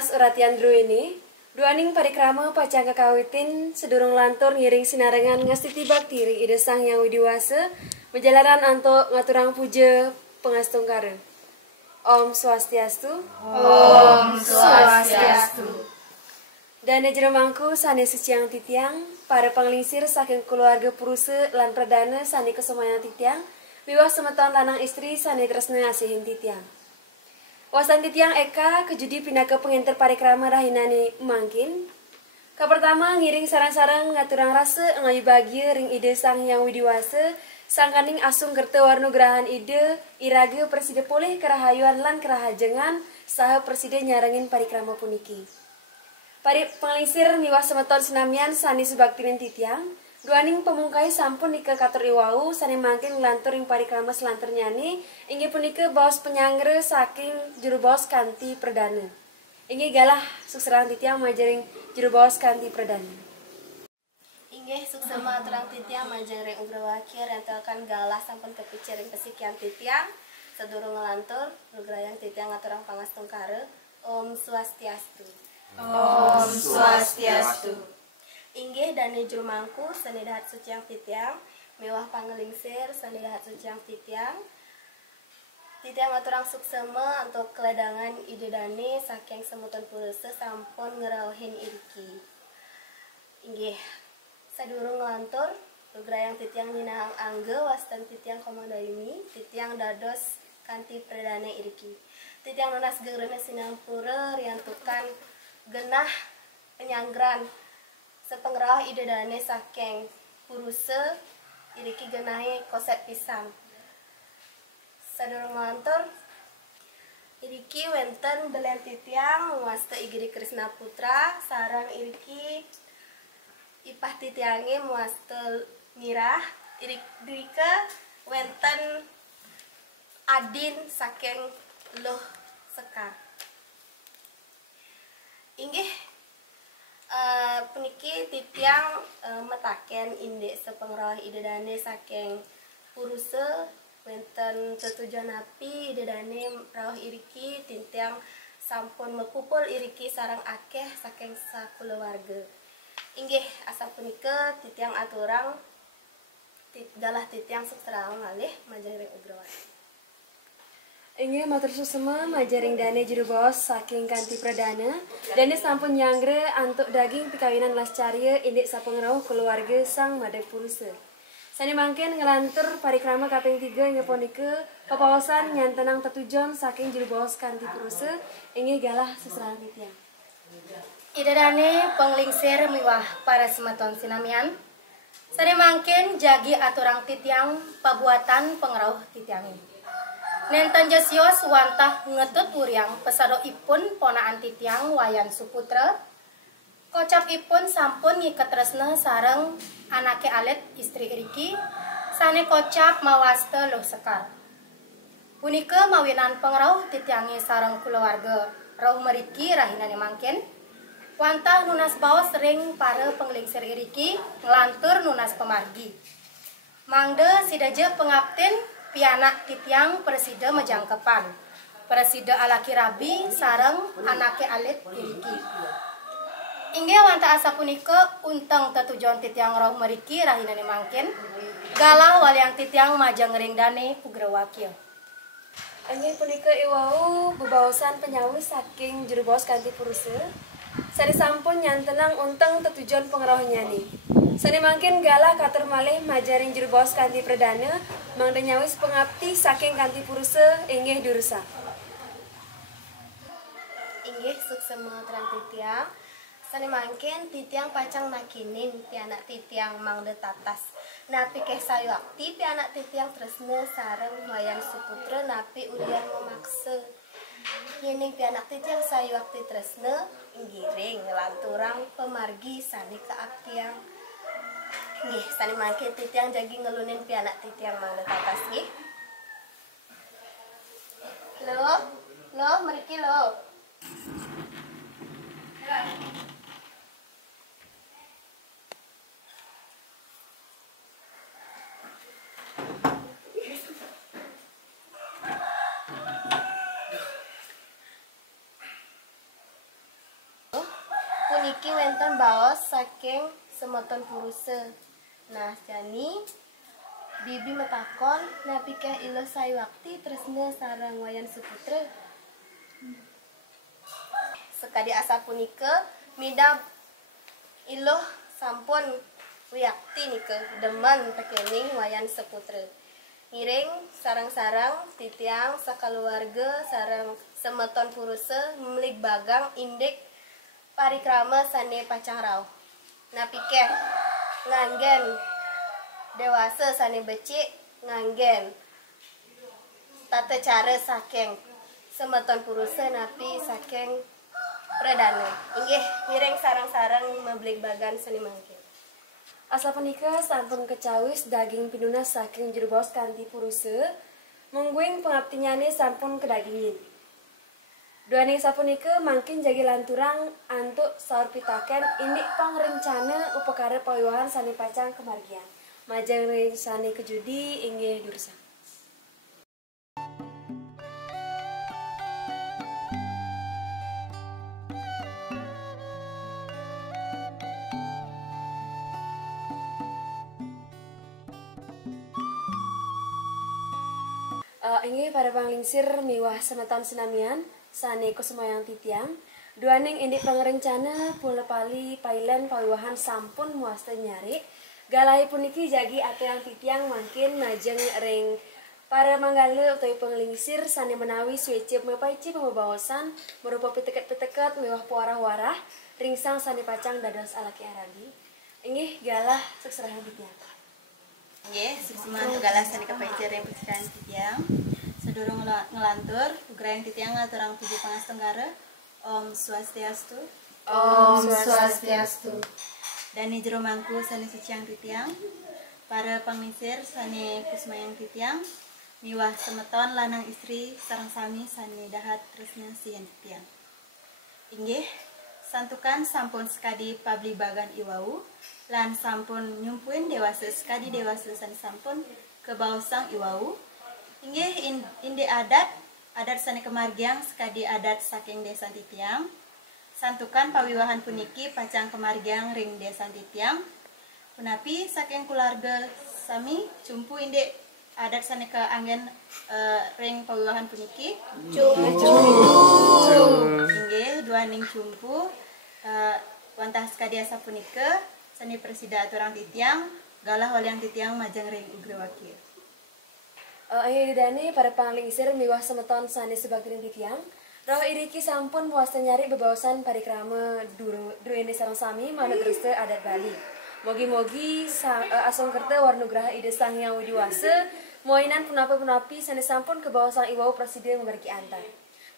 Uratian ini duaning parikrama pacang kakawitin sedurung lantur ngiring sinarengan ngastiti baktiri ide sang yang widiwasa menjalaran anto ngaturang puja pengastungkara. Om Swastiastu. Om Swastiastu. Dana jeremangku sane suciang titiang para penglingsir saking keluarga puruse lan perdana sane kesemayang titiang wiwah semeton lanang istri sane tresna asihin titiang. Wasan titiang Eka kejudi pindah ke penginter parikrama rahinani mangkin. Pertama ngiring sarang-sarang ngaturang rasa ngayu bahagia ring ide sang yang widiwasa sang kaning asung kerta warnu gerahan ide irage preside poleh kerahayuan lan kerahajengan saha preside nyarangin parikrama puniki. Pari penglingsir niwah semeton sinamian sani subaktinin titiang duaning pemungkai sampun nika katur iwau sane mangkin nglantur ing parikrama selantur nyani inggih punika baos penyangre saking juru baos kanthi perdana. Inggih galah sukserang titiang majaring juru baos kanthi perdana. Inggih suksema terang titiang majaring ugrawaki rentelkan galah sampun kepiciring pesikian titiang sedurung ngelantur nugrayang titiang ngaturang pangastungkara. Om Swastiastu. Om Swastiastu. Inggih dane jurumangku sanidahat suciang titiang mewah pangelingsir sanidahat suciang titiang aturang suksema untuk keledangan ide dane saking semutan pulse sampun ngerauhin iriki. Inggih sadurung ngelantur nugrayang titiang ninahang angge wastan titiang komandaimi titiang dados kanthi perdana iriki. Titiang nunas geureuna sinampura riantukan genah penyanggran sepengrah ide dane saking puruse iriki genahe koset pisang. Sadurung ngelantur iriki wenten belen titiang muasta Igiri Krisna Putra sarang iriki ipah titiange muasta Mirah irike wenten adin saking Luh Sekar. Inggih puniki titiang metaken indek sepengrah ide dane saking puruse wenten tetujuan api ide dane rawuh iriki titiang sampun mekupul iriki sarang akeh saking sakulawarga. Inggih asa punika titiang aturang galah titiang sukserang malih majaring ugrawati. Inggih matur susema majaring dane juru baos saking kanthi perdana dane sampun nyanggre antuk daging pikawinan lascarya indek sapengrauh keluarga sang madeg puruse. Sani mangken ngelantur parikrama kaping 3 inggih punika papaosan nyantenang tetujon saking juru baos kanthi puruse inggih galah seserahan titiang. Ide dane penglingsir miwah para semeton sinamian. Sani mangken jagi aturang titiang pabuatan pengrauh titiangi. Nenten jasios wantah ngetut wuriang pesado ipun ponaan titiang Wayan Suputra. Kocap ipun sampun ngiket tresna sareng anake alit istri iriki sane kocap mawaste Luh Sekar. Punika mawinan pengrauh titiangi sareng keluarga rauh meriki rahinane mangken. Wantah nunas baos sering para penglingsir iriki ngelantur nunas pemargi. Mangde sidaje pengapten pianak titiang presida majangkepan. Presida alaki rabi sareng anake alit iriki. Inggih wantah asa punika unteng tetujuan titiang rauh meriki rahinane mangken. Galah waliang titiang majang ringdane pugra wakil. Inggih punika iwau bebaosan penyawis saking juru baos kanthi puruse. Sari sampun nyantenang unteng tetujuan pengrauh nyani. Sani mangkin galah katur malih majaring juru baos kanthi perdana mangda nyawis pengabdi saking kanthi puruse inggih durusa. Inggih suksema terang titiang. Sani mangkin titiang pacang nakinin pianak titiang mangde tatas. Napi keh sayuakti pianak titiang tresna sareng wayan suputra napi ulian memaksa. Yening pianak titiang sayuakti tresna inggiring lanturang pemargi sani keaktiang. Nggih, sani mangkin titiang jagi ngelunin pianak titiang mangde tatas nggih. Lo, meriki lo. Puniki wenten baos saking semeton puruse. Nah, jani bibi metakon napi keh iluh sayuakti tresna sareng wayan suputra. Sekadi asa punika mida iluh sampun wiyakti nika demen tekening wayan seputra. Ngiring sarang-sarang titiang sakaluarga sareng semeton puruse melik bagang indik parikrama sane pacang rauh. Napi keh nganggen dewasa sane becik nganggen tata cara saking semeton puruse napi saking perdana. Inggih ngiring sarang-sarang membeli bagan seni mangkin. Asa punika sampun kecawis daging pinunas saking juru baos kanthi puruse mungguing pengabdinyane sampun kedagingin. Duaning sapunika mangkin jagi lanturang antuk saur pitaken indik pangrencana upakara pawiwahan sani pacang kemargian. Majang sani kejudi inggih dursa. Inggih para panglingsir miwah semeton sinamian sane kusumayang titiang duaning indik pangerencana pula pali pailen pawiwahan sampun muasta nyari galai puniki jagi atuang titiang mangkin majeng ring para manggala utawi panglingsir sane menawi suwece mepaici pemabawasan berupa piteket-piteket miwah puarah-warah ringsang sane pacang dados alaki arabi. Inggih galah sukserahan titiang. Nggih, suksema galah sane kapaicer yang pecikan titiang. Sedurung ngelantur, ugrayang titiang aturang 7 pangas tenggara. Om Swastiastu. Om Swastiastu. Dani jero mangku sane suciang titiang. Para panglingsir sane kusmayang titiang. Miwah semeton lanang istri sareng sami sane dahat tresna sieun titiang. Inggih, santukan sampun sekadi pabli bagan iwau lan sampun nyumpuin dewasa sekadi dewasa sane sampun kebausang iwau. Inggih indi adat sane kemargiang sekadi adat saking desa titiang. Santukan pawiwahan puniki pacang kemargiang ring desa titiang. Punapi saking keluarga sami cumpu indi adat sane keanggen ring pawiwahan puniki. Cumpu. Inggih duaning cumpu wantah sekadi asa punika sane presida aturang titiang galah waliang titiang majang ring ugra wakil. Ayo didane para panglingsir miwah semeton sane sebagian titiang. Roh iriki sampun puasa nyari bebawasan parikrama duene sareng sami manut restu adat Bali. Mogi-mogi asong kerta warnugraha ide sang yang widiwasa moinan punapi-punapi sane sampun kebawasan iwau presiden memberi antar.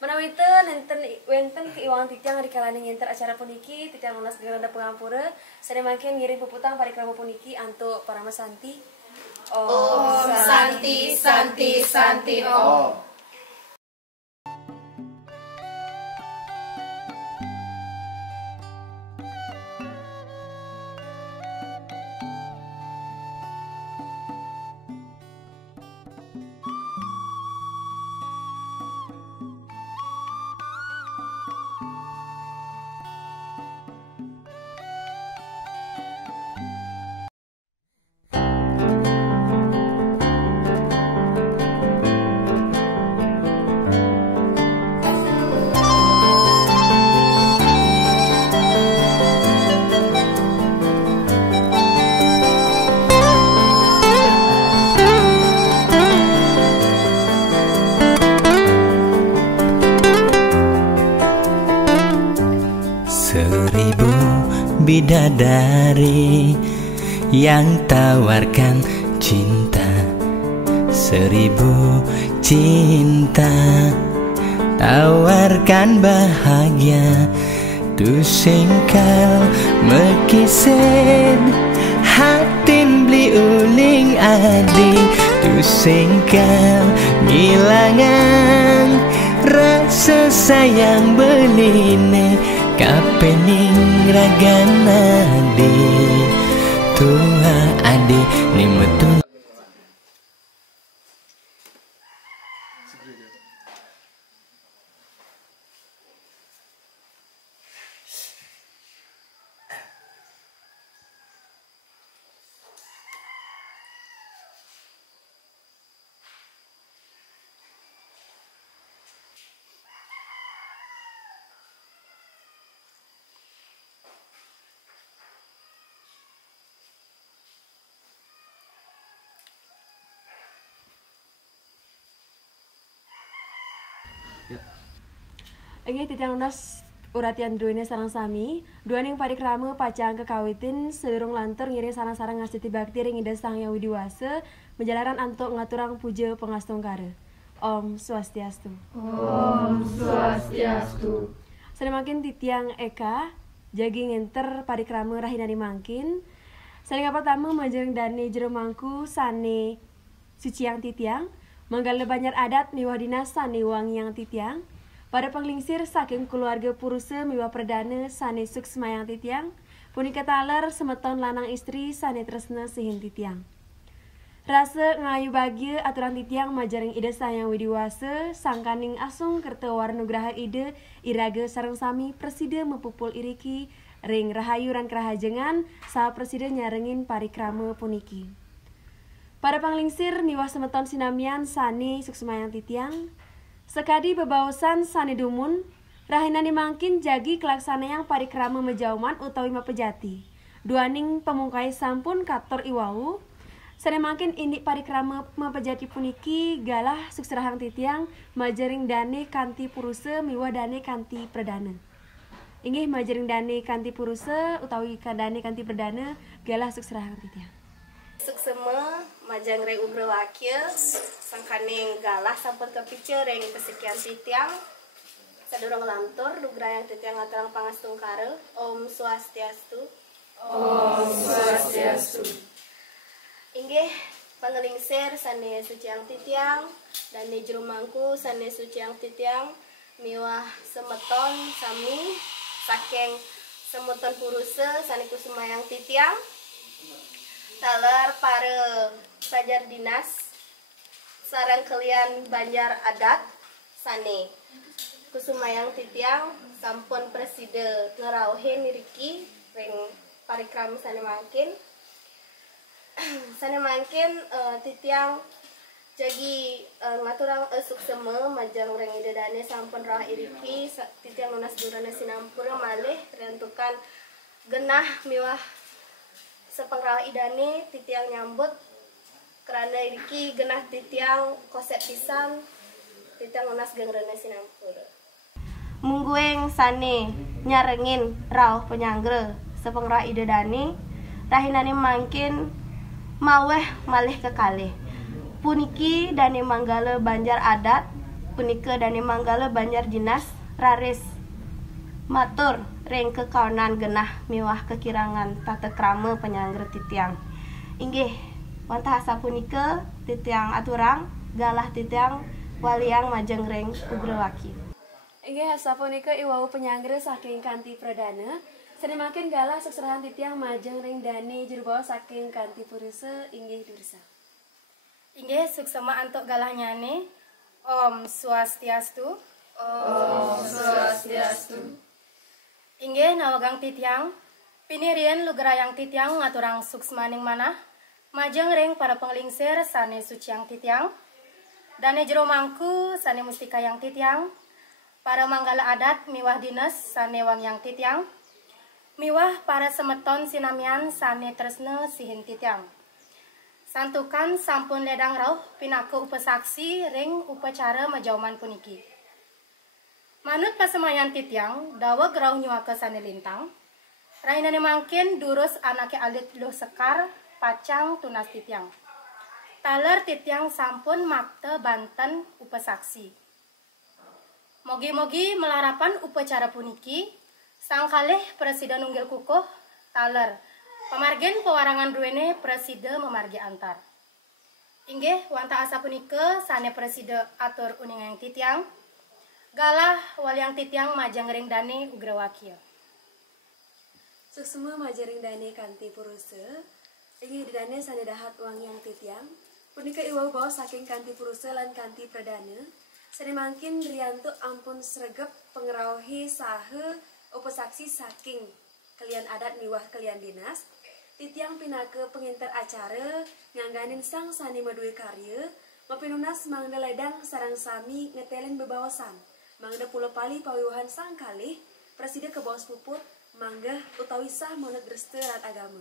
Menawi nenten wenten keiwangan titiang rikalane ngenter acara puniki titiang lunas geranda pengampura sane mangkin ngiring puputang parikrama puniki antuk para masanti. Om Santi Santi Santi Om. bidadari yang tawarkan cinta, 1000 cinta, tawarkan bahagia. Tu singkal mekisen hatin beli uling adi, tu singkal ngilangan rasa sayang beline kapening ragana di tua adi ni metun. Inggih titiang lunas uratian duene sarang sami, duaning parikrama pacang kekawitin sedurung lantur ngiring sarang-sarang ngasih bakti ring ida sang yang widiwasa menjalaran antuk ngaturang puja pengastungkara. Om Swastiastu. Om Swastiastu. Semakin titiang Eka jagi ngenter parikrama rahinani mangkin. Saling pertama majereng dane jero mangku sane suciang titiang, manggala banyak adat miwah dinas sane wangyang titiang. Pada penglingsir saking keluarga purusa miwah perdana sane suksmayang titiang, punika taler semeton lanang istri sane tresna sihin titiang. Rasa ngayu bahagia aturan titiang majaring ida sayang widiwasa, sangkaning asung kerta warnugraha ida iraga sarang sami presida mepupul iriki, ring rahayu ran kerahajengan saha presida nyarengin parikrama puniki. Pada penglingsir miwah semeton sinamian sane suksmayang titiang, sekadi bebaosan sane dumun, rahinani mangkin jagi kelaksanayang parikrama mejauman utawi mapejati. Duaning pemungkai sampun kator iwau, sane mangkin indik parikrama mapejati puniki galah suksrahang titiang majaring dane kanti purusa miwah dane kanti perdana. Inggih majaring dane kanti purusa utawi dane kanti perdana galah suksrahang titiang. Suksema majang reng ugra wakil sangkaning galah sampun kepice reng pesekian titiang sadurung lantur dugra yang titiang ngaturang pangastungkara. Om Swastiastu. Om Swastiastu. Inggih pangelingsir sane suciang titiang dan jero mangku sane suciang titiang miwah semeton sami saking semeton purusa sane kusumayang titiang taler para pajar dinas sarang kalian banjar adat sane kusumayang titiang sampun presida ngerauhin niriki ring parikrama sane mangkin titiang jagi ngaturang suksema majang reng ida dane sampun rawah iriki titiang lunas durana sinampura malih rentukan genah miwah sepengrawah idane titiang nyambut kerana iriki genah titiang kosek pisan titiang lunas gengrena sinampura. Munggueng sane nyarengin rauh penyanggre sepengrawah ida dane rahinane mangkin maweh malih kekalih. Puniki dane manggala banjar adat, punika dane manggala banjar dinas raris matur reng kekawanan genah miwah kekirangan tata krama penyanggre titiang. Inggih wantah sapunika titiang aturang galah titiang waliang majeng reng ugra wakil. Inggih sapunika iwau penyanggre saking kanti perdana. Semakin galah sukserahan titiang majeng ring dane jurbawa saking kanti purusa inggih dursa. Inggih suksema antuk galah nyane. Om Swastiastu. Om Swastiastu. Inggih nawagang titiang pinirian lugrayang titiang ngaturang suksmaning manah majeng ring para penglingsir sane suciang titiang dane jero mangku sane mustikayang titiang para manggala adat miwah dinas sane wangyang titiang miwah para semeton sinamian sane tresna sihin titiang. Santukan sampun ledang rauh pinaku upasaksi ring upacara majauman puniki. Manut pasemayan titiang dawa grau nyuaka sane lintang Rainane mangkin durus anake alit Luh Sekar pacang tunas titiang. Taler titiang sampun makte Banten upesaksi. Mogi-mogi melarapan upacara puniki sang kalih presiden unggil kukuh taler pamargen pewarangan ruene presiden memargi antar. Inggih wanta asa punike sane presiden atur uningang titiang galah waliang titiang majang ring dani ugra wakil. Suksema majaring dane kanti puruse, inggih didane sane dahat uang yang titiang, punika iwau bawa saking kanti puruse lan kanti perdana, sane mangkin rianto ampun sregep pengerawhi sahe upesaksi saking kalian adat miwah kalian dinas, titiang pinake penginter acara ngangganin sang sane madue karya, mapinunas mangda ledang sarang sami ngetelen bebawasan, mangda pula pali pawiwahan sang kalih, presiden ke bawah puput, mangga utawi sah manut dreste lan agama.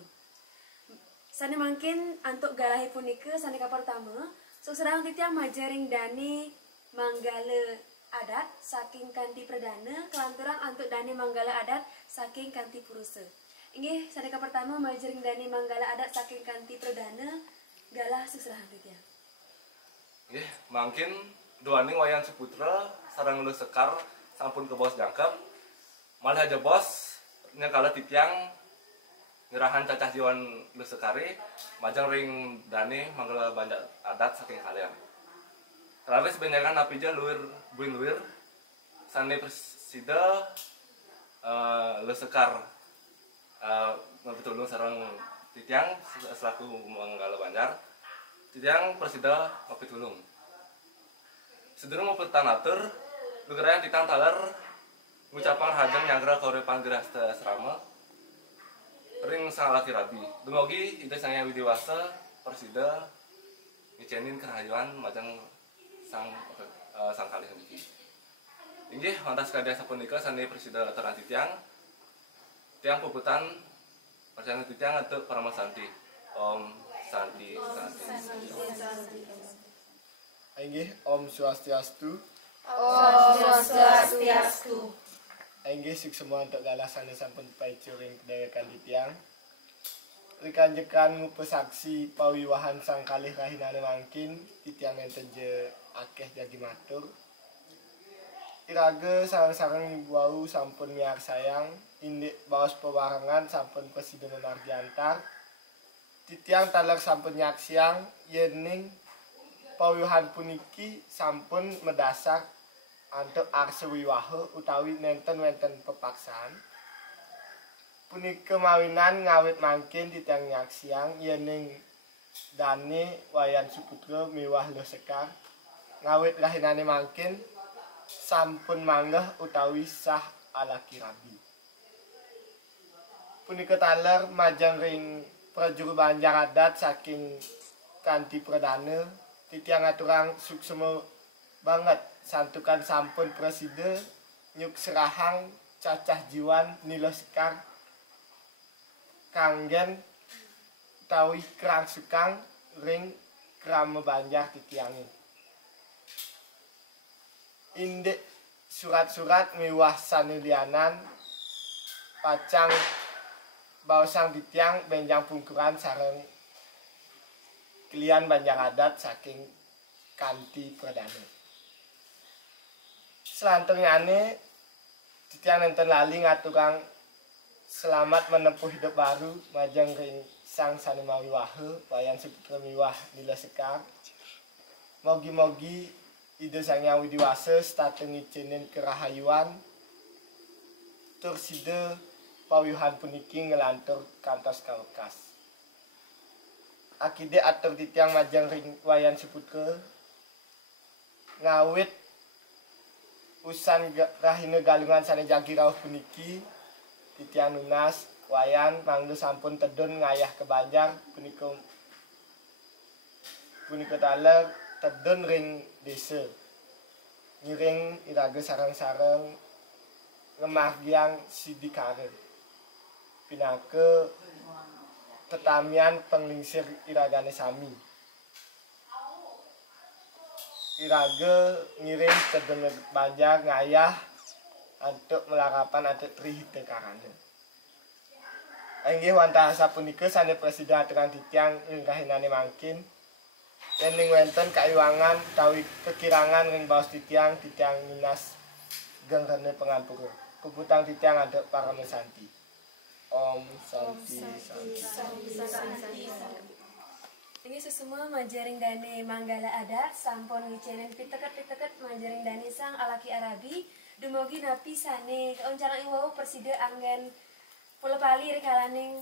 Sane mangkin antuk galahi punika sane pertama, suserang titiang majaring dani manggala adat saking kanti perdana kelanturang antuk dani manggala adat saking kanti puruse. Inggih sane pertama majaring dani manggala adat saking kanti perdana galah suserang titiang. Nggih, mangkin duaning wayan Suputra sareng Luh Sekar sampun ke bos jangkep. Malah aja bos nya kala titiang ngerahan cacah jiwan Luh Sekari majang ring dani manggala banyak adat saking kalian. Terus benyakan napija luir buin luir sane presida Luh Sekar ngabitulung sareng titiang selaku manggala banjar titiang presida ngabitulung. Sedurung mau petanatur lugerayan titang taler ngucapan hajang nyangra kaurepan gerasta serama ring sang laki rabi dumogi ide sangya widiwasa persida ngicenin kerahajuan majang sang kalih niki inggih lantas kadya sapunika sane persida aturan titiang tiang puputan percaya titiang atau Parama Santi Om Santi inggih Om Swastiastu. Om Swastiastu. Inggih suksema untuk galah sane sampun paicuring kedayakan titiang. Rikanjekan ngupesaksi pawiwahan sang kalih rahinane mangkin titiang enten je akeh jagi matur. Iraga sareng-sareng wau sampun miar sayang indik baos pewarangan sampun presiden memargi antar. Titiang taler sampun nyaksiang yening pawiwahan puniki sampun medasar antuk arsa wiwaha utawi nenten-wenten pepaksaan. Punika mawinan ngawit mangkin titiang nyaksiang yening dane wayan Suputra miwah Luh Sekar ngawit rahinane mangkin sampun manggah utawi sah alaki rabi. Punika taler majang ring prajuru banjar adat saking kanti perdana titiang aturang suksema banget santukan sampun presiden nyuk serahang cacah jiwan Luh Sekar kanggen tawi kerang sukang ring krama banjar titiangi indik surat-surat miwah sanulianan pacang bausang titiang benjang pungkuran sareng kalian banjar adat saking kanti perdana. Selanjutnya titiang nenten lali ngaturang selamat menempuh hidup baru majang ring sang sane mawiwahe wayan Suputra miwah Luh Sekar. Mogi-mogi ide sang yang widiwasa stateng ngicinin kerahayuan tur side pawiwahan puniki ngelantur kantos kawekas. Akide atur titiang majang ring wayan Suputra ngawit usan rahina galungan sane jagi rawuh puniki titiang nunas wayan mangga sampun tedun ngayah ke Banjar punika taler tedun ring desa ngiring iraga sareng-sareng ngemargiang sidikare pinake tetamian penglingsir iragane sami iraga ngiring tedun Banjar ngayah untuk melarapan atau trihite karana. Inggih wantah sapunika sane presiden aturan titiang ing kahinane mangkin. Yen ing wonten kaiwangan utawi kekirangan ing baos titiang Ninas genggene pengapura. Puputang titiang aduk para mesanti. Om Santi Santi. Ini sesuma majaring dane manggala adat sampun ngicenen piteket majaring dane sang alaki Arabi dumugi napi sane kauncaran ing wau persida anggen pula pali rekalaning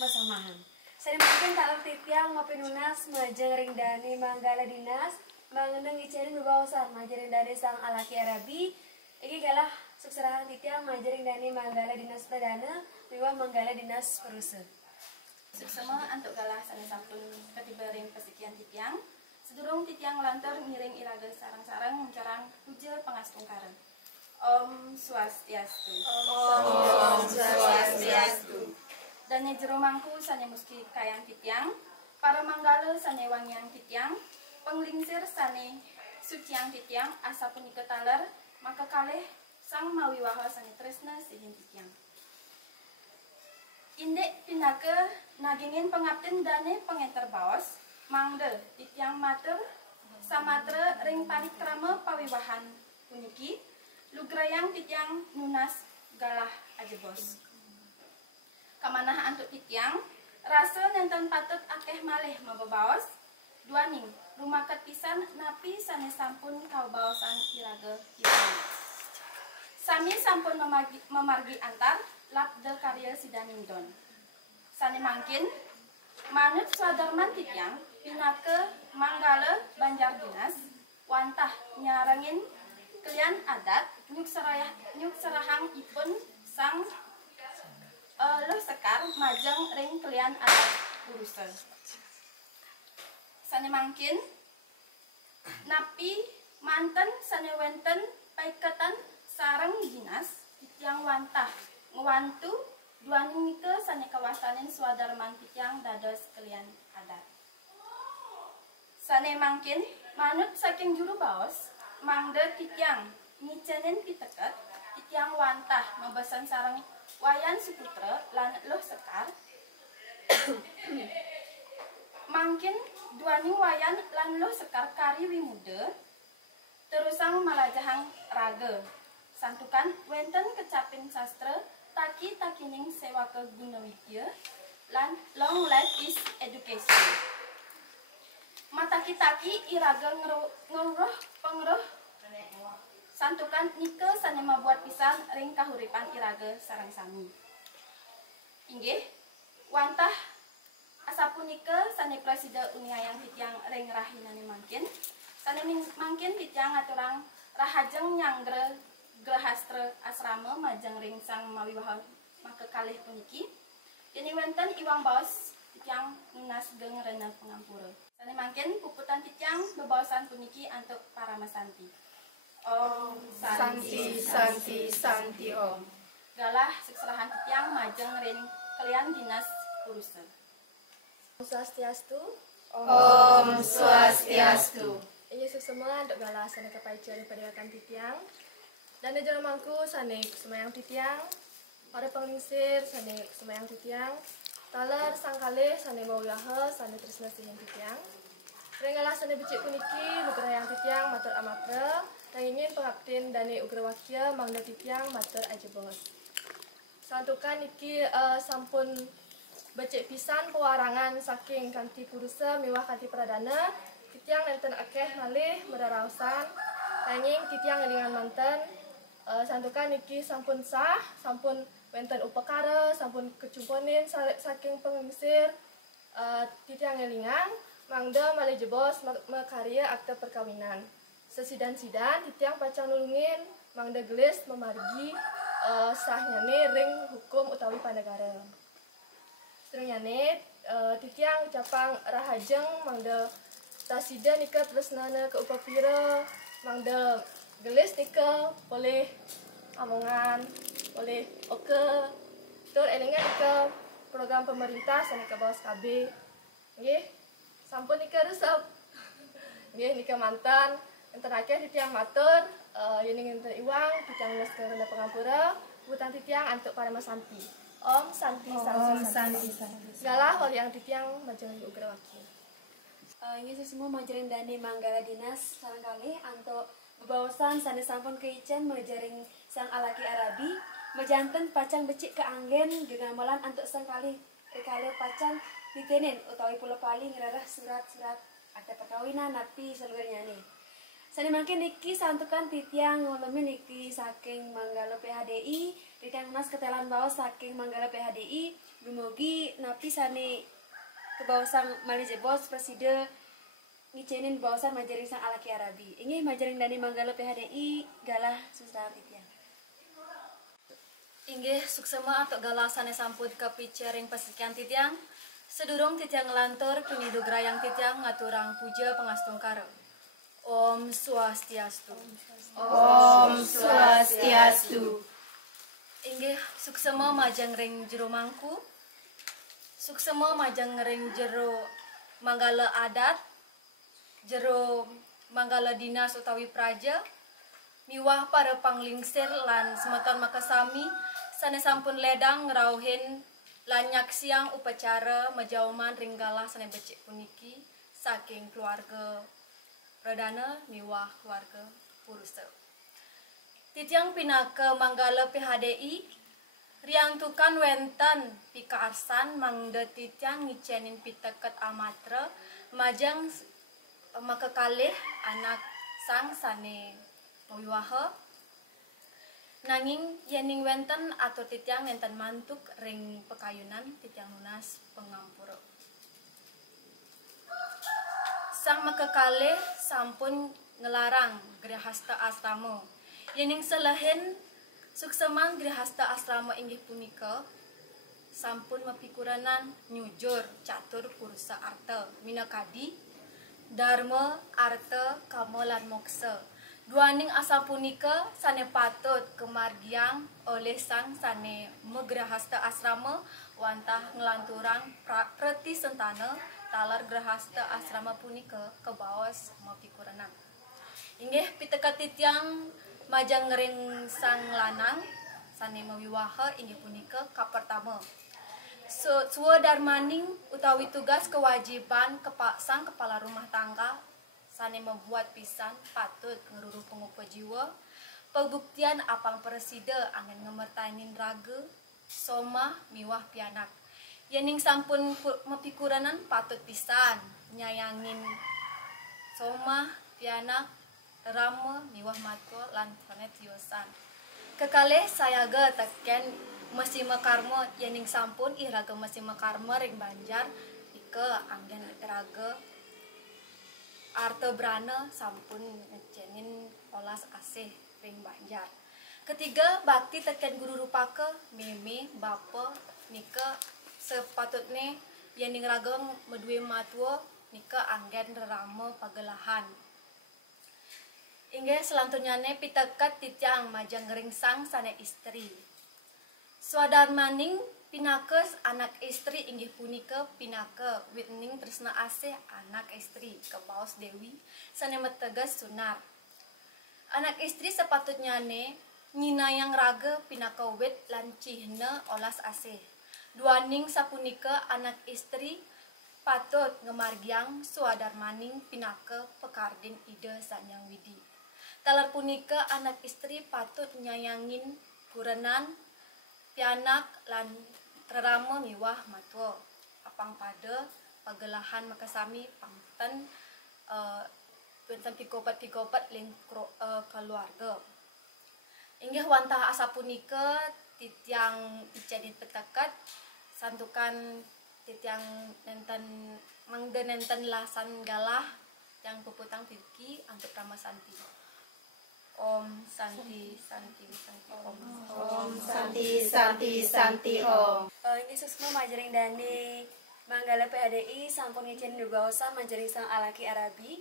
masamahan. Sane mungkin tak titiang ngopi nunas majeng ring dane manggala dinas mangeneng ngicenen bebawasan majaring dane sang alaki Arabi iki galah sukserahan titiang majaring dane manggala dinas perdana miwah manggala dinas perusahaan. Semua antuk galah sane sampun ketiba ring pesekian titiang. Sedurung titiang lantar ngiring iraga sarang-sarang muncarang puja pangastungkaren. Om Swastiastu. Om Swastiastu. Dane jero mangku sane muski kayang titiang, para manggala sane wangiang titiang, penglingsir sane suciang titiang asapunika taler maka kalih sang mawiwaha sane tresna sihin titiang. Indek pinake nagingin pengabden dane pengenter baos mangde titiang mater samatre ring parikrama pawiwahan puniki lugrayang titiang nunas galah ajebos. Kamanah antuk titiang rasa nenten patut akeh malih mabebaos duaning rumaket pisan napi sane sampun kaubaosan iraga titiang. Sami sampun memargi antar labda karya sidanindon. Sane mangkin manut swadarman titiang pinake manggala banjar dinas wantah nyarangin kalian adat nyuk serahang ipun sang loh sekar majeng ring kalian adat urusan. Sane mangkin napi manten sane wenten paiketan sareng dinas titiang wantah ngewantu duaning nike sane kawasanin swadarman titiang dados kalian adat. Sane mangkin manut saking juru baos mangde titiang ngicenin piteket titiang wantah mebesan sareng wayan suputra lan loh sekar mangkin duaning wayan lan loh sekar kari wimude terusang malajahang raga santukan wenten kecapin sastra taki-takining sewa ke gunawidya lan long life is education. Mataki-taki iraga ngeruh pengeruh santukan nike sane mabuat pisan ring kahuripan iraga sareng sami. Inggih wantah asapunika sane presida uniayang titiang ring rahinane mangkin sane mangkin titiang aturang rahajeng nyanggre grahastra asrama majeng ring sang mawiwaha maka kalih puniki dene wonten iwang baos titiang nunas geng rena pengampura. Sane mangkin puputan titiang bebaosan puniki antuk para mesanti. Om Santi Santi Santi Om. Galah sekserahan titiang majeng ring kalian dinas urusan. Om Swastiastu. Om Swastiastu. Ini semua untuk galah sane kapaica daripada titiang. Dan di mangku sane semayang titiang, para penglingsir sane semayang titiang, taler sangkale sane mawiwaha sane tresna sihin titiang. Renggalah sane becik puniki lugrayang titiang matur amapra, ingin pengabden dane ugrawakya mangda titiang matur ajebos. Santukan iki sampun becik pisan pewarangan saking kanti purusa miwah kanti pradana, titiang nenten akeh malih merarausan, nanging titiang ngelingan manten. Santukan iki sampun sah, sampun wenten upakara, sampun kecumponin saking pengisir titiang ngelingan, mangda malih jebos makarya akte perkawinan. Sesidan-sidan titiang pacang nulungin, mangda gelis memargi sahnyane ring hukum utawi panegara. Seterusnya titiang capang rahajeng mangda tasida nika tresnana ke upapira, mangda gelis nika boleh amongan, boleh oke, tur elingan nika program pemerintah sanika bawas KB, nggih, sampun nika resep, nggih nika mantan, enten akeh titiang matur, yening enten iwang, titiang nes karena pengampura, butan titiang antuk para mesanti. Om Santi Santi. Galah wali yang titiang majang ugrawaki. Ini semua majaring dani manggala dinas sarangkali untuk bebawasan sana sampun keicen majaring sang alaki Arabi majanten pacang becik ke anggen dengan malan untuk sang kali rekale pacang ditenin utawi pulau pali ngerarah surat-surat ada perkawinan napi seluruhnya nih. Sani mangkin niki santukan titiang ngolomin niki saking Manggala PHDI, titiang mas ketelan bawas saking Manggala PHDI, dumugi napi sani kebawasan Malaysia Bos Presiden ngicenin bawasan majaring sang alaki Arabi. Ini majaring dari Manggala PHDI galah susah titiang. Inggih suksema atau galah sane sampun kepicaring pasikian titiang. Sedurung titiang ngelantur pinidu grayang titiang ngaturang puja pengastung karo. Om Swastiastu. Om Swastiastu. Inggih suksema majang ring jero mangku. Suksema majang ring jero Manggala adat, jero Manggala dinas utawi praja. Miwah para panglingsir lan semeton makasami sane sampun ledang ngrauhin lan nyaksiang upacara majauman ring galah sane becik puniki saking keluarga Pradana miwah keluarga Purusa. Titiang pinaka Manggala PHDI riantukan wenten pikaarsan mangda titiang ngicenin piteket amatra majang makakalih anak sang sane mawiwaha nanging yening wenten atau titiang wenten mantuk ring pekayunan titiang lunas pengampura. Sang makakalih sampun ngelarang grihasta asrama. Yening selahin sukseman grihasta asrama inggih punika sampun mapikuranan nyujur catur kursa arta minakadi dharma arta kama lan moksa. Duaning asa punika sane patut kemargiang oleh sang sane megrahasta asrama wantah ngelanturang preti sentana talar grahasta asrama punika kebawas mapikuranan. Inggih piteka titiang majang ngering sang lanang sane mawiwaha inggih punika kapertama. Suwa darmaning utawi tugas kewajiban sang kepala rumah tangga sane membuat pisan patut ngeruruh pengupa jiwa pembuktian apang presida angin ngemertainin raga soma miwah pianak. Yening sampun mapikuranan patut pisan nyayangin soma pianak rama miwah matwa lan panetiosan. Kekalih sayaga teken mesti makarma yening sampun iraga mesti makarma ring Banjar ika anggen raga arta brana sampun ngecenin olas asih ring Banjar. Ketiga bakti teken guru rupaka meme bapa nika sepatutnya yening raga medue matwa nika anggen rerama pagelahan. Inggih selantunyane pitekat titiang majang ngeringsang sane istri. Swadar maning pinakes anak istri inggih punika pinaka witning tresna asih anak istri kebaos Dewi sane metegas sunar. Anak istri sepatutnya nyinayang raga pinaka wit lan cihna olas asih. Duaning sapunika anak istri patut ngemargiang swadar maning pinaka pekardin ide sanyang widi. Talar punika anak istri patut nyayangin kurenan pianak lan rerama miwah matwa apang pada pagelahan makasami pangten wenten pikopat-pikopat ling keluarga. Inggih wantah asa punika titiang icedit petekat santukan titiang nenten mangde nenten lasan galah yang peputang pilki untuk Rama Santi. Om Santi Santi Santi Om. Om Santi Santi Santi Om. Ini semua majaring dani Manggala PHDI sampun ngicen dugaosa majaring sang alaki Arabi.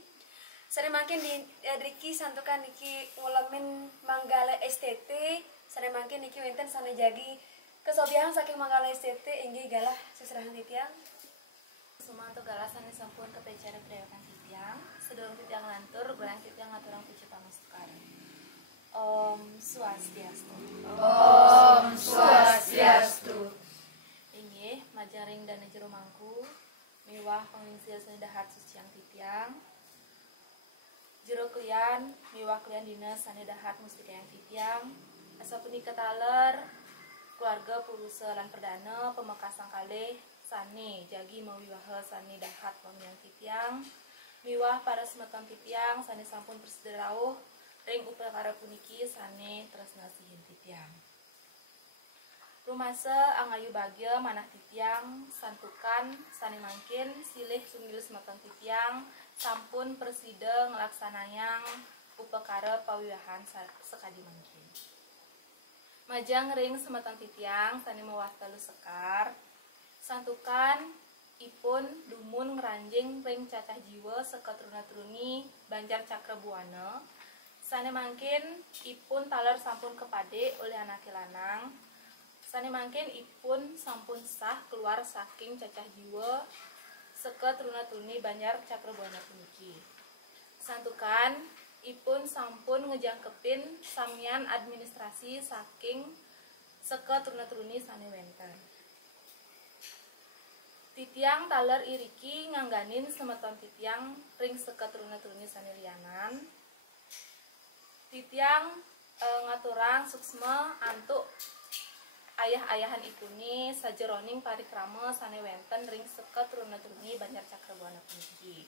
Sering makin di Riki santukan niki ngulamin Manggala STT. Sering makin niki wenten sana jagi kesobihan saking Manggala STT inggih galah seserahan titiang. Semua untuk galah sana sampun kepecara kedayakan titiang. Sedurung titiang lantur goyang titiang ngaturang puji pangastukar. Om Swastiastu. Om Swastiastu. majaring dana jero mangku miwah penglingsir seni dahat suciang titiang jero klian miwah klian dinas sani dahat mustika yang titiang asa punika taler keluarga purusa lan perdana pemekasan kalih sani jagi mawiwaha sani dahat pamiang titiang miwah para semeton titiang sani sampun persiderauh ring upakara puniki sani tresna sihin titiang. Rumasa angayu bagya manah titiang santukan sani mangkin silih sumil semeton titiang sampun persida ngelaksanayang upakara pawiwahan sekadi mangkin. Majang ring semeton titiang sani mawastalu sekar santukan ipun dumun ngeranjing ring cacah jiwa sekatruna-truni Banjar Cakrabuana sani mangkin ipun taler sampun kepade oleh anak lanang sani mangkin ipun sampun sah keluar saking cacah jiwa sekatruna-truni Banjar Cakrabuana puniki santukan ipun sampun ngejangkepin samian administrasi saking sekatruna-truni sani wenten titiang taler iriki ngangganin semeton titiang ring sekatruna-truni sani lianan titiang ngaturang suksma antuk ayah-ayahan ipuni sajeroning parikrama sane wenten ring sekatruna-truni Banjar Cakrabuana puniki.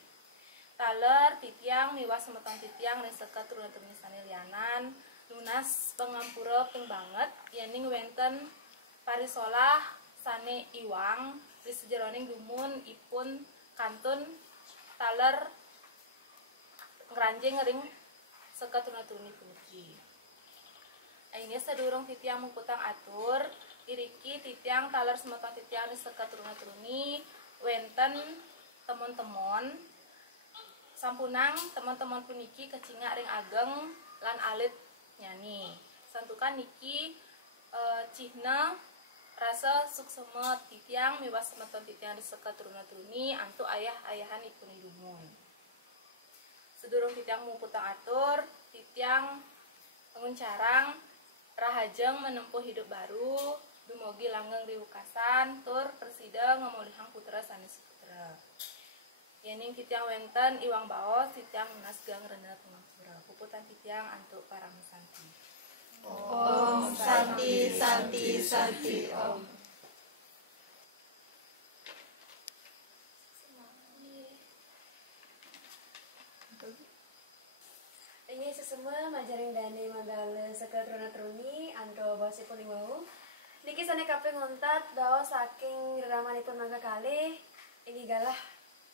Taler titiang miwah semeton titiang ring sekatruna-truni sane lianan lunas pengampura ping banget yening wenten parisolah sane iwang ring sajeroning dumun ipun kantun taler ngranjing ring sekatruna-truni puniki. Aingnya sadurung titiang mengkutang atur iriki titiang taler semeton titiang di sekatruna-truni wenten temon-temon sampunang teman-teman puniki kecinga ring ageng lan alit nyanyi santukan niki cihna rasa suksema titiang miwas semeton titiang di sekatruna-truni antu ayah-ayahan ipuni dumun. Sedurung titiang mengkutang atur titiang menguncarang rahajeng menempuh hidup baru dumugi langgeng riwukasan tur persida ngemolihang putra sanes putra yening titiang wenten iwang baos titiang nas gang rendah pengapura puputan titiang antuk paramasanti Om Santi Santi Santi Om. Ini sesemua majaring dane manggala sekatruna-truni anto bawasipun wau. Niki sane kaping ngontat bahwa saking ramanipun mangga kalih inggih galah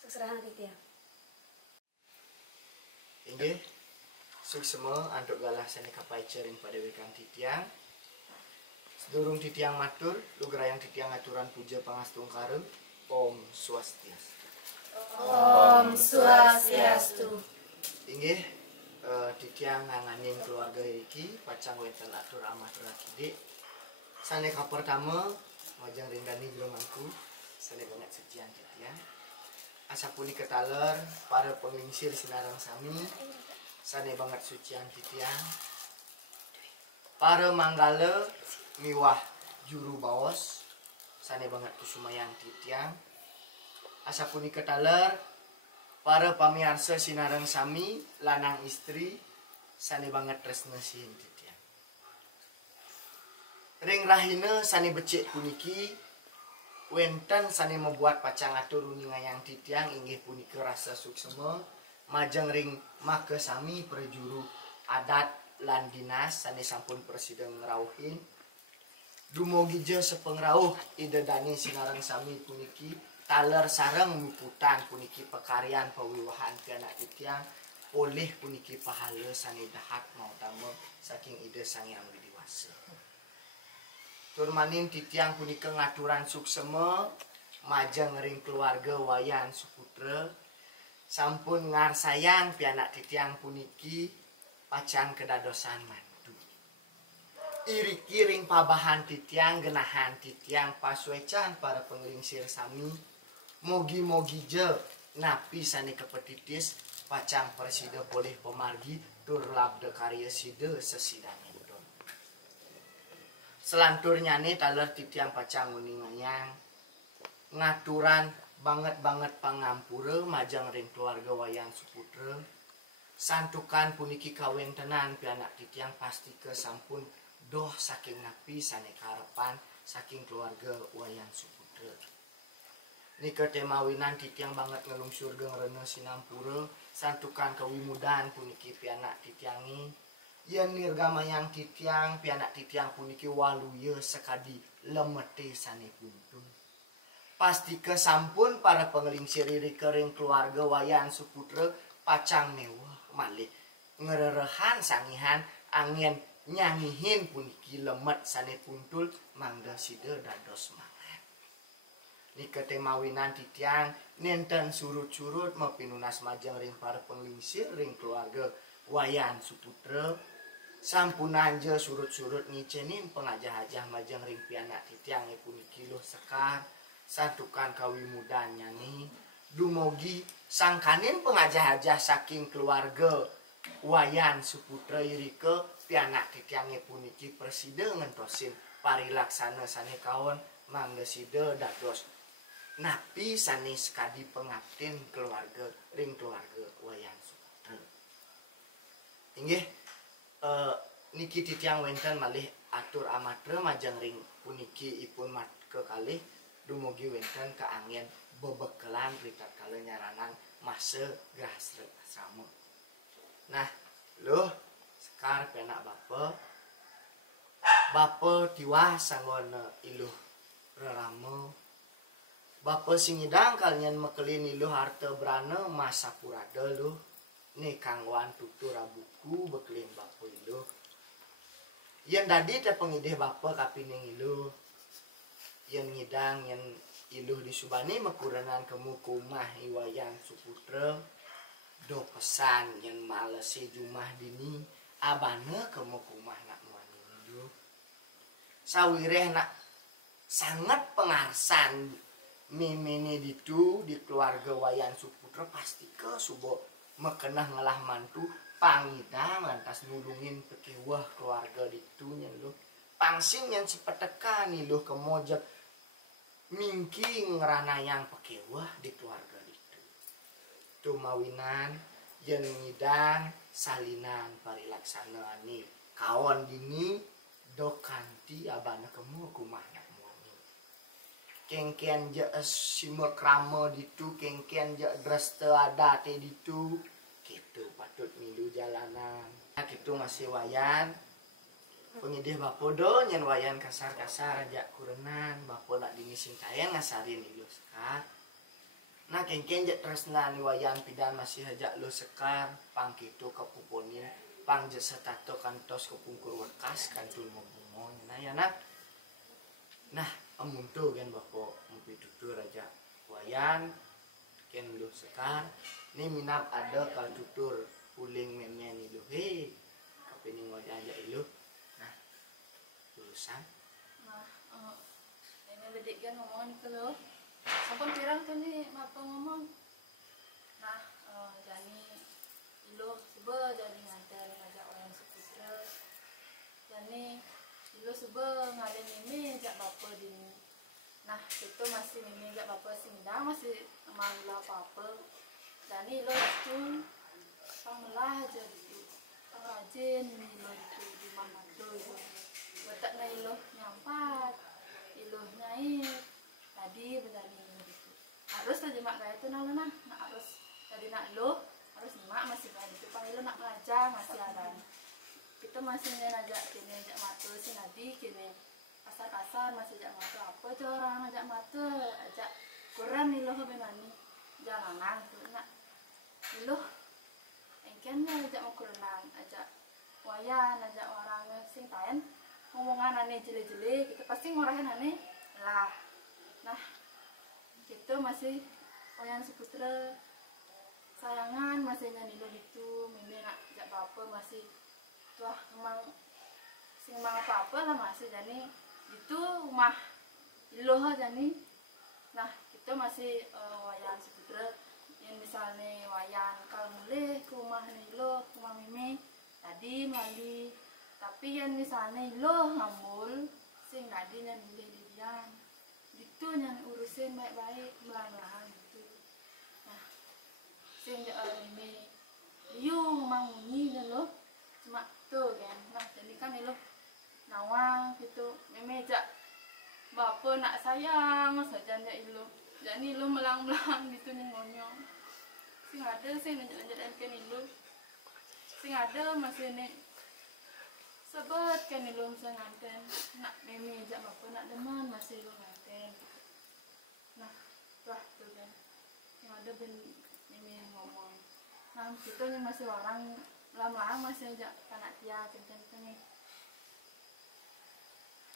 sukserahan titiang. Inggih suksema antuk galah sane kapaicerin pada wekan titiang. Sedurung titiang matur lugrayang titiang aturan puja pangastungkareng Om Swastiastu. Om Swastiastu. Inggih titiang nganganin keluarga iki pacang wenten atur amat rakide sane ka pertama majang ringgani jero mangku sane banget sucian titiang asapuni ketaler para penglingsir sinarang sami sane banget sucian titiang para manggala miwah juru baos sane banget kusumayang titiang asapuni ketaler para pamiarsa sinareng sami lanang istri sane banget tresna sihin titiang. Ring rahina sane becik puniki wenten sane membuat pacang atur uningayang titiang inggih punika rasa suksema majeng ring make sami prajuru adat lan dinas sane sampun presida ngrauhin dumugi je sepengrauh idedani sinareng sami puniki taler sareng muputan puniki pekarian pawiwahan pianak titiang oleh puniki pahala sane dahat mautama saking ide sang yang widiwasa. Turmanin titiang punika ngaturan suksema majeng ring keluarga wayan suputra sampun ngarsayang pianak titiang puniki pacang kedadosan mantu. Iriki ring pabahan titiang genahan titiang paswecan para penglingsir sami mogi-mogi je napi sane kepetitis pacang presida boleh pemargi tur labda karya sida sesidane udon. Selanturnya nih taler titiang pacang uninganyang ngaturan banget pangampura majang ring keluarga Wayan Suputra. Santukan puniki kawin tenan pianak titiang pasti ke sampun doh saking napi sane karepan saking keluarga Wayan Suputra. Nika temawinan titiang banget ngelung surga ngerena sinampura santukan kawimudan puniki pianak titiangi yen nirgamayang titiang pianak titiang puniki waluya sekadi lemete sane puntun. Pasti ke sampun para pengelingsir kering keluarga Wayan Suputra pacang mewah malih ngererehan sangihan angin nyanyihin puniki lemet sane puntul mangga sida dados mangan. Nika temawinan titiang nenten surut-surut mapinunas majeng ring para penglingsir ring keluarga Wayan Suputra. Sampunanja surut-surut ngicenin pengajah-ajah majeng ring pianak titiang puniki luh sekar santukan kawimudan nyani dumugi sangkanin pengajah-ajah saking keluarga Wayan Suputra irike pianak titiang puniki presida ngentosin parilaksana sane kawan mangga sida dados napi sane sekadi pengabden keluarga ring keluarga Wayan Suputra. Inggih niki titiang wenten malih atur amatra majeng ring puniki ipun mat kekalih dumugi wenten keangin bebekelan rikat kala nyaranan masa grasre asrama. Nah, loh sekar penak bapa tiwah sanggon iluh rerama. Bapa singidang kalian mekelin iluh harta brana masa purada loh. Nih kangwan tutur abuku bekelin bapa iluh. Yen dadi teh pengidih bapa kapining iluh. Yen ngidang yen iluh disubani mekurenan kemu kumah Wayan Suputra. Do pesan yen malesi jumah dini abana kemu kumah nak muani iluh. Sawireh nak sangat pengarsan mimini ditu di keluarga Wayan Suputra pasti ke subo mekenah ngelah mantu pangidang lantas nulungin pekewah keluarga ditu nyen lu pangsing yang sepetekan iluh kemojek mingki ngerana yang pekewah di keluarga ditu tumawinan yen ngidang salinan parilaksana ani kawan dini do kanti abana kemu kumahna muani kengkian je simekrama ditu kengkian je dreste adate ditu gitu patut milu jalanan gitu masih Wayan pengidih bapo do nyen Wayan kasar-kasar aja kurenan bapo nak dinisin cayan ngasarin ilu sekar nah kengkian je tresna ni Wayan pidan masih aja lu sekar pang kitu kepuponin pang je setato kantos kepungkur wekas kantul ngomong nah ya nak nah amuntu kan bapo mumpi tutur aja Wayan ken lu sekar ni minap ada kal tutur uling memnya ni lu he kapining wajah aja ilu nah urusan nah ini bedik kan ngomong ke lu sampun pirang tuh nih apa ngomong nah jani ilu sebe jadi nganter ngajak Wayan Suputra jani ilu sebe ngalen mimi jak bapa dini nah itu masih mimi jak bapa singdang masih manggil apa-apa jani ilu itu panglah aja gitu pengrajin ini ilu itu di mana tuh ilu betak na ilu nyampat ilu nyai tadi berani gitu harus tadi mak gaya itu nah harus tadi nak lo harus mak masih gaya itu panggil lo nak belajar masih ada kita masih ngajak kini ajak mata si nadi kini kasar-kasar masih ajak mata apa aja orang ajak mata ajak kurang nih lo bagaimana jalanan tuh nak lo engkennya ajak mau kurang ajak Wayan ajak orang sing taen ngomongan aneh jele-jele kita pasti ngorahin aneh lah nah gitu masih Wayan Suputra sayangan masih nyanyi lo gitu mimi nak jak apa masih wah emang sing emang apa lah masih jadi itu rumah iloh jadi nah kita masih Wayan Suputra yang misalnya Wayan kalau mulai ke rumah iloh rumah mimi tadi mali tapi yang misalnya iloh ngambul sing tadi yang milih dirian itu yang urusin baik-baik melang-lang gitu. Nah sing ini you mau nyi lo cuma tuh kan. Nah jadi kan lo nawang gitu memeja bapak nak sayang saja ilo jadi lo melang-melang gitu nih ngonyong sing ada sih lanjut-lanjut kan ilo sing ada masih nih sebet kan ilo bisa nganten nak memeja bapak nak deman masih lo nganten gitu. Nah wah tuh kan yang ada ben ini ngomong nah kita yang masih orang lama-lama masih aja kanak dia kenceng nih.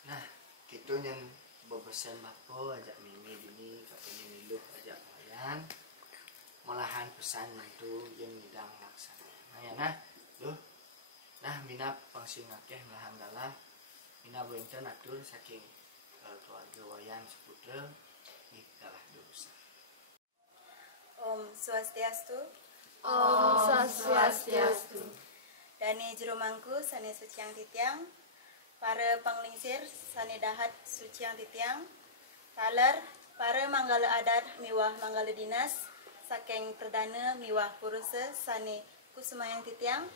Nah gitu yang bebesan bapo ajak mimi dini katanya miluh ajak wayan malahan pesan itu yang ngidang laksana. Nah ya nah tuh nah mina pangsing akeh malahan galah mina benten atur saking keluarga wayan seputra nih galah dosa. Om Swastiastu. Om Swastiastu. Dani jero mangku sane suciang titiang, para panglingsir sane dahat suciang titiang, taler para manggala adat miwah manggala dinas, saking perdana miwah purusa sane kusumayang titiang,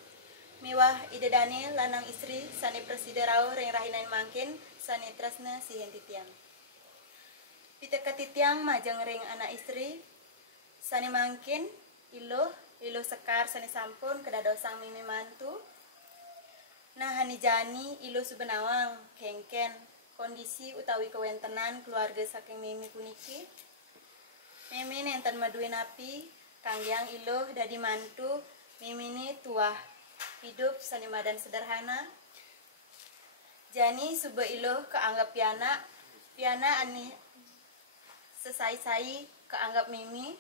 miwah idedane lanang istri sane presida rau ring rahinan mangkin sane tresna sihen titiang. Piteka titiang majeng ring anak istri sane mangkin iluh sekar sane sampun kedadosang mimi mantu. Nah hani jani iluh subenawang kengken kondisi utawi kewentenan keluarga saking mimi puniki. Mimi nenten maduin api kangyang iluh dadi mantu mimi ni tuah hidup sane madan sederhana. Jani sube iluh keanggap piana ani sesai-sai keanggap mimi.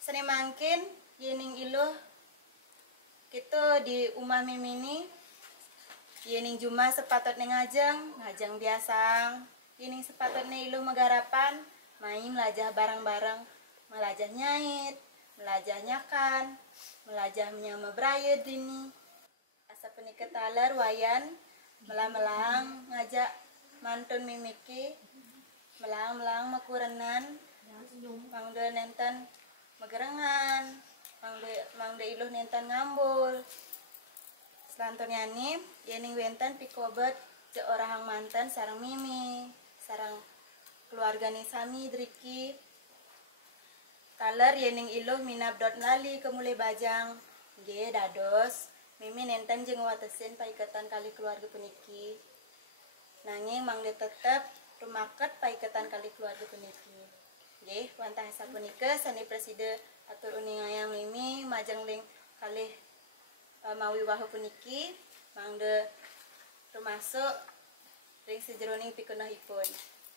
Sane mangkin yening iluh kita di umah mimi ni yening juma sepatutnya ngajang biasa yening sepatutnya iluh megarapan main melajah barang-barang melajah nyait melajah nyakan melajah menyama brayed dini asa penikah taler wayan melang-melang ngajak mantun mimiki melang-melang makurenan mangde nenten megerengan mangde iluh nenten ngambul selantun yani yening wenten pikobet je orahang mantan sarang mimi sarang keluarga ni sami driki taler yening iluh minabdot nali kemulai bajang ge dados mimi nenten jeung watesin paiketan kali keluarga puniki nanging mangde tetep rumaket paiketan kali keluarga puniki. Nggih, wantah sapunika sani presida atur uningayang mimi majeng ling kalih mawi wahu puniki mangde termasuk ring sejeroning pikunahipun.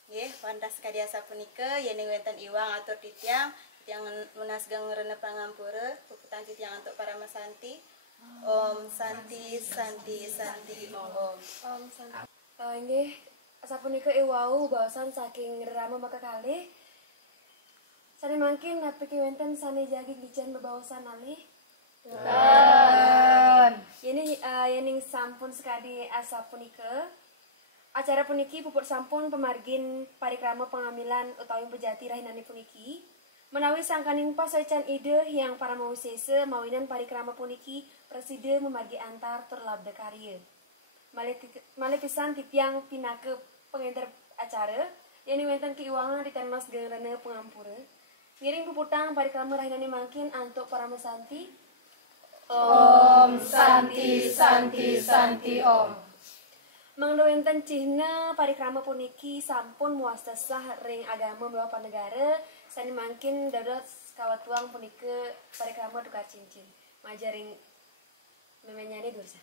Nggih, wantah sakadiya sapunika yening wonten iwang atur titiang yang munas gang ngrene pangampura puputan titiang untuk para masanti. Om Santi Santi Santi Om. Om Santi. Nggih, sapunika iwau baosan saking rama maka kalih sane mangkin napiki wenten sane jagi dijan bebaosan alih. Yening sampun sekadi asa punika. Acara puniki puput sampun pemargin parikrama pengambilan utawi pejati rahinane puniki. Menawi sangkaning pasoican ide yang para mausese mawinan parikrama puniki presida memargi antar terlabda karya. Malih pisan titiang pinake pengenter acara yening wenten keuangan diternos geurana pengampura. Ngiring puputang parikrama rahinane mangkin antuk para mesanti. Om Santi Santi Santi Om. Mangda wenten cihna parikrama puniki sampun muastasah ring agama bawah panegara sani mangkin dados kawatuang punika parikrama tukar cincin. Majaring memenyane dursa.